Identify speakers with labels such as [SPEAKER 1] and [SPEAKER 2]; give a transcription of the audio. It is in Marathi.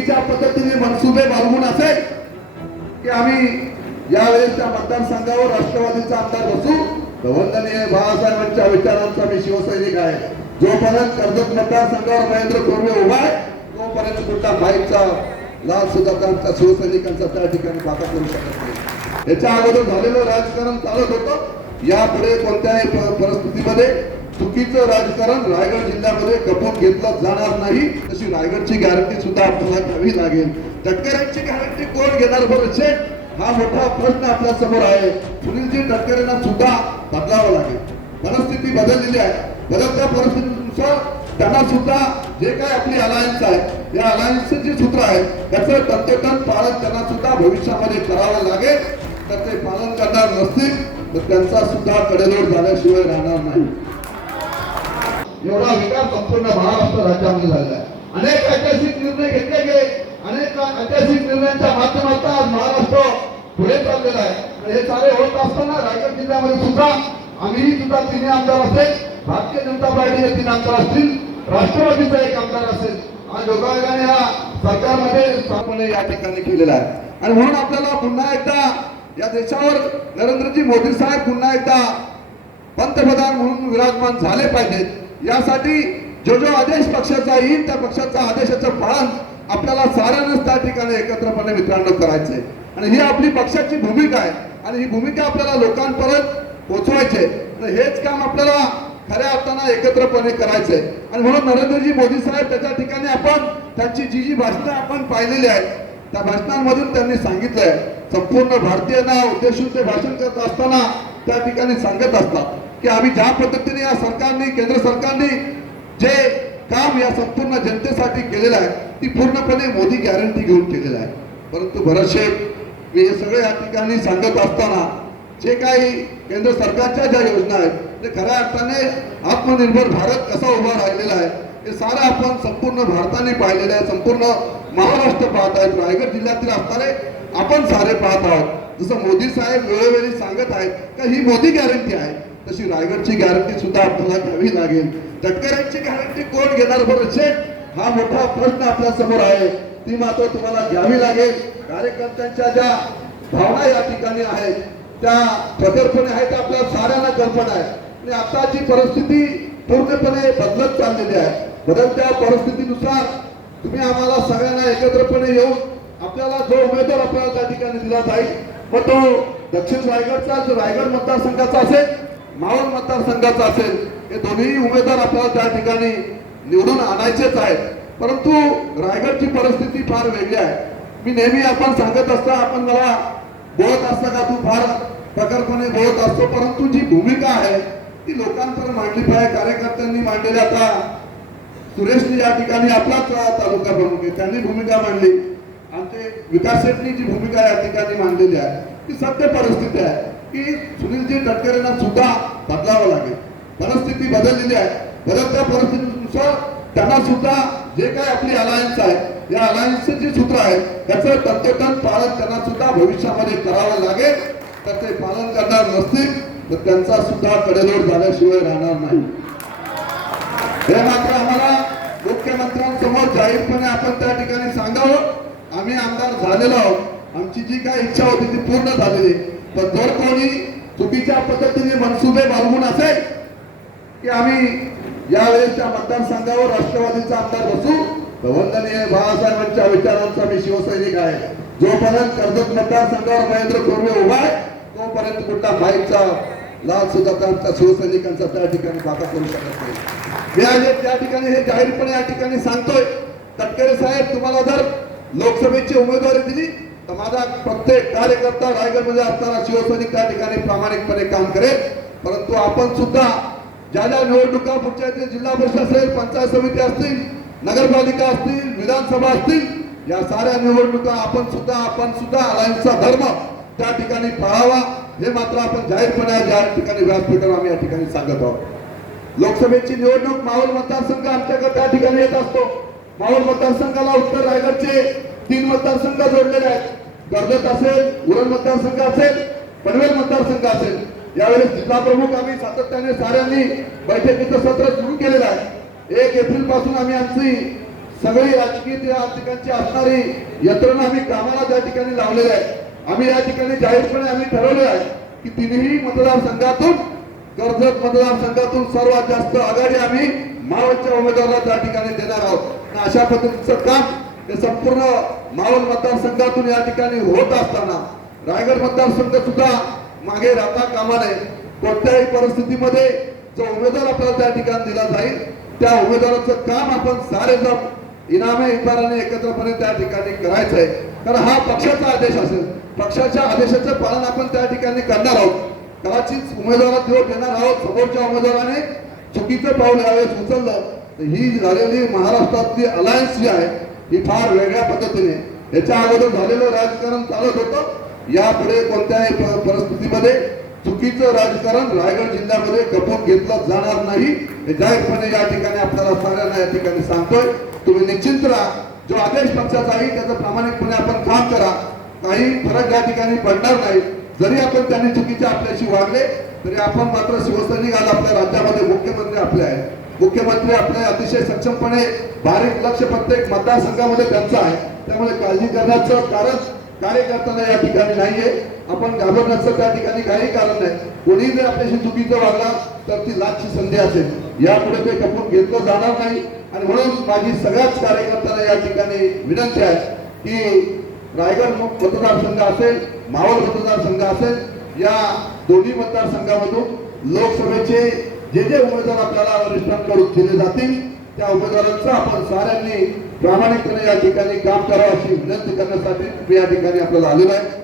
[SPEAKER 1] चुकीच्या पद्धतीने मनसुबे बाळगून असेल की आम्ही यावेळेसच्या मतदारसंघावर राष्ट्रवादीचा आमदार बसू वंदनीय बाळासाहेबांच्या विचारांचा मी शिवसैनिक आहे. जोपर्यंत कर्जत मतदारसंघावर महेंद्र कोरवे उभा आहे तोपर्यंत कुठला माईकचा लाल सुधाकरांचा शिवसैनिकांचा त्या ठिकाणी वाटा करू शकत नाही. याच्या अगोदर झालेलं राजकारण चालत होतं. यापुढे कोणत्याही परिस्थितीमध्ये चुकीचं राजकारण रायगड जिल्ह्यामध्ये कपून घेतलं जाणार नाही तशी रायगडची गॅरंटी सुद्धा आपल्याला घ्यावी लागेल. तटकऱ्यांची गॅरंटी कोण घेणार बरं? शेठ हा मोठा प्रश्न आपल्यासमोर आहे. सुनीलजी तटकरेंना सुद्धा बदलावं लागेल. परिस्थिती बदललेली आहे. बदलत्या परिस्थितीनुसार त्यांना सुद्धा जे काय आपली अलायन्स आहे या अलायन्सचे सूत्र आहे त्याचं तंतोतंत पालन त्यांना सुद्धा भविष्यामध्ये करावं लागेल. तर ते पालन करणार नसतील तर त्यांचा सुद्धा कडेलोट झाल्याशिवाय राहणार नाही. एवढा विकास संपूर्ण महाराष्ट्र राज्यामध्ये झालेला आहे. अनेक ऐतिहासिक निर्णय घेतले गेले. अनेक ऐतिहासिक निर्णयांच्या माध्यमातून आज महाराष्ट्र पुढे चाललेला आहे. आणि हे सारे होत असताना रायगड जिल्ह्यामध्ये सुद्धा आम्हीही सुद्धा तिन्ही आमदार असेल. भारतीय जनता पार्टीचे तीन आमदार असतील. राष्ट्रवादीचा एक आमदार असेल. हा योगायोगाने या सरकारमध्ये स्थापने या ठिकाणी केलेला आहे. आणि म्हणून आपल्याला पुन्हा एकदा या देशावर नरेंद्रजी मोदी साहेब पुन्हा एकदा पंतप्रधान म्हणून विराजमान झाले पाहिजेत. यासाठी जो जो आदेश पक्षाचा येईल त्या पक्षाचा आदेशाचं पालन आपल्याला साऱ्यांनाच त्या ठिकाणी एकत्रपणे मित्रांनो करायचंय. आणि ही आपली पक्षाची भूमिका आहे. आणि ही भूमिका आपल्याला लोकांपर्यंत पोहोचवायची आहे आणि हेच काम आपल्याला खऱ्या अर्थानं एकत्रपणे करायचंय. आणि म्हणून नरेंद्रजी मोदी साहेब त्याच्या ठिकाणी आपण त्यांची जी जी भाषणं आपण पाहिलेली आहेत त्या भाषणांमधून त्यांनी सांगितलंय. संपूर्ण भारतीयांना उद्देशून ते भाषण करत असताना त्या ठिकाणी सांगत असतात. की आम्ही ज्या पद्धतीने या सरकारने केंद्र सरकारने जे काम या संपूर्ण जनतेसाठी केलेलं आहे ती पूर्णपणे मोदी गॅरंटी घेऊन केलेलं आहे. परंतु भरतशे मी हे सगळे या ठिकाणी सांगत असताना जे काही केंद्र सरकारच्या ज्या योजना आहेत ते खऱ्या अर्थाने आत्मनिर्भर भारत कसा उभा राहिलेला आहे हे सारं आपण संपूर्ण भारताने पाहिलेलं आहे संपूर्ण महाराष्ट्र पाहत आहेत रायगड जिल्ह्यातील असणारे आपण सारे पाहत आहोत. जसं मोदी साहेब वेळोवेळी सांगत आहेत का ही मोदी गॅरंटी आहे. तशी रायगडची गॅरंटी सुद्धा आपल्याला घ्यावी लागेल. तटकऱ्यांची गॅरंटी कोण घेणार बरं? शेठ हा मोठा प्रश्न आपल्यासमोर आहे. ती मात्र तुम्हाला घ्यावी लागेल. कार्यकर्त्यांच्या ज्या भावना या ठिकाणी आहेत त्या प्रकल्पने आहेत. आपल्या साऱ्यांना कल्पना आहे. आणि आताची परिस्थिती पूर्णपणे बदलत चाललेली आहे. बदलत्या परिस्थितीनुसार तुम्ही आम्हाला सगळ्यांना एकत्रपणे येऊन आपल्याला जो उमेदवार आपल्याला त्या ठिकाणी दिला जाईल मग तो दक्षिण रायगडचा जो रायगड मतदारसंघाचा असेल मावळ मतदारसंघाचा असेल हे दोन्ही उमेदवार आपल्याला त्या ठिकाणी निवडून आणायचेच आहेत. परंतु रायगडची परिस्थिती फार वेगळी आहे. मी नेहमी आपण सांगत असता आपण मला बोलत असता का तू फार प्रकारपणे बोलत असतो परंतु जी भूमिका आहे ती लोकांपर्यंत मांडली पाहिजे कार्यकर्त्यांनी मांडलेली. आता सुरेशनी या ठिकाणी आपलाच तालुका प्रमुख आहे त्यांनी भूमिका मांडली. आमचे विकास शेट्टी जी भूमिका या ठिकाणी मांडलेली आहे ती सत्य परिस्थिती आहे. की सुनीलजी तटकरेंना सुद्धा बदलावं लागेल. परिस्थिती बदललेली आहे. बदलत्या परिस्थितीनुसार त्यांना सुद्धा जे काय आपली अलायन्स आहे या अलायन्सचे जे सूत्र आहे त्याचं तंतोतंत पालन त्यांना सुद्धा भविष्यामध्ये करावं लागेल. तर ते पालन करणार नसतील तर त्यांचा सुद्धा कडेलोट झाल्याशिवाय राहणार नाही. हे मात्र आम्हाला मुख्यमंत्र्यांसमोर जाहीरपणे आपण त्या ठिकाणी सांगावं. आम्ही आमदार झालेलो आहोत. आमची जी काय इच्छा होती ती पूर्ण झालेली पण जर कोणी चुकीच्या पद्धतीने मनसुबे बाळगून असेल की आम्ही यावेळेसच्या मतदारसंघावर राष्ट्रवादीचा आमदार बसू वंदनीय बाळासाहेबांच्या विचारांचा मी शिवसैनिक आहे. जोपर्यंत कर्जत मतदारसंघावर महेंद्र कोरवे उभा आहे तोपर्यंत कुठला माईकचा लाल सुद्धा शिवसैनिकांचा त्या ठिकाणी वाटा करू शकत नाही. मी आज त्या ठिकाणी हे जाहीरपणे या ठिकाणी सांगतोय. तटकरे साहेब तुम्हाला जर लोकसभेची उमेदवारी दिली समाजात प्रत्येक कार्यकर्ता रायगडमध्ये असताना शिवसैनिक त्या ठिकाणी प्रामाणिकपणे काम करेल. परंतु आपण सुद्धा ज्या ज्या निवडणुका पुढच्या जिल्हा परिषद असेल पंचायत समिती असतील नगरपालिका असतील विधानसभा असतील या साऱ्या निवडणुका आपण सुद्धा आपण सुद्धा अलायन्सचा धर्म त्या ठिकाणी पाळावा. हे मात्र आपण जाहीरपणे ज्या ठिकाणी व्यासपीठावर आम्ही या ठिकाणी सांगत आहोत. लोकसभेची निवडणूक मावळ मतदारसंघ आमच्याकडे त्या ठिकाणी येत असतो. मावळ मतदारसंघाला उत्तर रायगडचे तीन मतदारसंघ जोडलेले आहेत. कर्जत असेल उरण मतदारसंघ असेल पनवेल मतदारसंघ असेल यावेळेस जिल्हा प्रमुख आम्ही सातत्याने साऱ्यांनी बैठकीचं सत्र सुरू केलेलं आहे. एक एप्रिलपासून आम्ही आमची सगळी राजकीय या ठिकाणची असणारी यंत्रणा आम्ही कामाला त्या ठिकाणी लावलेली आहे. आम्ही या ठिकाणी जाहीरपणे आम्ही ठरवले आहे की तिन्ही मतदारसंघातून कर्जत मतदारसंघातून सर्वात जास्त आघाडी आम्ही मावळच्या उमेदवाराला त्या ठिकाणी देणार आहोत. अशा पद्धतीचं काम ते संपूर्ण मावळ मतदारसंघातून या ठिकाणी होत असताना रायगड मतदारसंघ सुद्धा मागे राहता कामा नये. कोणत्याही परिस्थितीमध्ये जो उमेदवार आपल्याला त्या ठिकाणी दिला जाईल त्या उमेदवाराचं काम आपण सारे जण इनामे इमाराने एकत्रपणे त्या ठिकाणी करायचं आहे कारण हा पक्षाचा आदेश असेल. पक्षाच्या आदेशाचं पालन आपण त्या ठिकाणी करणार आहोत. कदाचित उमेदवारात दिवस देणार आहोत. समोरच्या उमेदवाराने चुकीचं पाऊल यावेळेस उचललं. ही झालेली महाराष्ट्रातली अलायन्स जी आहे ही फार वेगळ्या पद्धतीने. याच्या अगोदर झालेलं राजकारण चालत होतं. यापुढे कोणत्याही परिस्थितीमध्ये चुकीचं राजकारण रायगड जिल्ह्यामध्ये खपवून घेतलं जाणार नाही. हे जाहीरपणे या ठिकाणी आपल्याला सगळ्यांना या ठिकाणी सांगतोय. तुम्ही निश्चिंत राहा. जो आदेश पक्षाचा आहे त्याचं प्रामाणिकपणे आपण काम करा. काही फरक या ठिकाणी पडणार नाही. जरी आपण त्यांनी चुकीचे आपल्याशी वागले तरी आपण मात्र शिवसैनिक आज आपल्या राज्यामध्ये मुख्यमंत्री आपले आहेत. मुख्यमंत्री आपले अतिशय सक्षमपणे बारीक लक्ष प्रत्येक मतदारसंघामध्ये त्यांचं आहे. त्यामुळे काळजी करण्याचं कारण कार्यकर्त्यांना या ठिकाणी नाहीये. आपण घाबरण्याचं त्या ठिकाणी काही कारण नाही. कोणी जर आपल्याशी चुकीचं वागला तर ती लाखची संधी असेल. यापुढे ते खपून घेतलं जाणार नाही. आणि म्हणून माझी सगळ्याच कार्यकर्त्यांना या ठिकाणी विनंती आहे की रायगड मतदारसंघ असेल मावळ मतदारसंघ असेल या दोन्ही मतदारसंघामधून लोकसभेचे जे जे उमेदवार आपल्याला वरिष्ठांकडून दिले जातील त्या उमेदवारांचं आपण साऱ्यांनी प्रामाणिकपणे या ठिकाणी काम करावं अशी विनंती करण्यासाठी मी या ठिकाणी आपल्याला आलेलो आहे